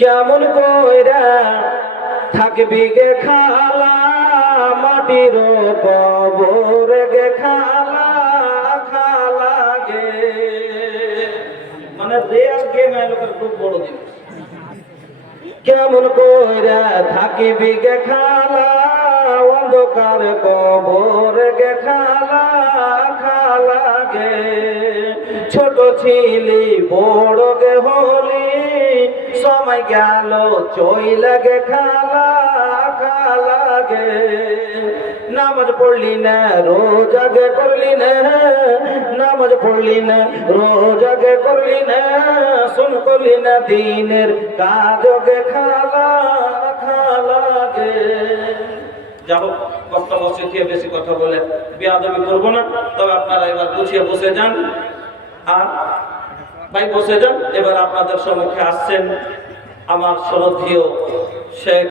কেমন কইরা থাকবি গে খালা, মাটির কবর গে খালা খালা গে। মানে রেয়ার গেম এলাকার খুব বড় জিনিস। কেমন কইরা থাকিবি গে খালা, অন্ধকার কবর গে খালা খালা গে। ছোট ছিলি, বড় সময় গেল, চই লাগে, খালা খালা গে। নামাজ পড়লি না, রোজ আগে করলি না। নামাজ পড়লি না, রোজ আগে করলি না। শুন করলি না, দিনের কাজ গে, খালা খালা গে। যা হোক, বক্তব্য শিখিয়ে বেশি কথা বলে বিয়াদবি করব না, তবে আপনারা এবার গুছিয়ে বসে যান। আর ভাই বসে যান। এবার আপনাদের সম্মুখে আসছেন আমার শ্রদ্ধীয় শেখ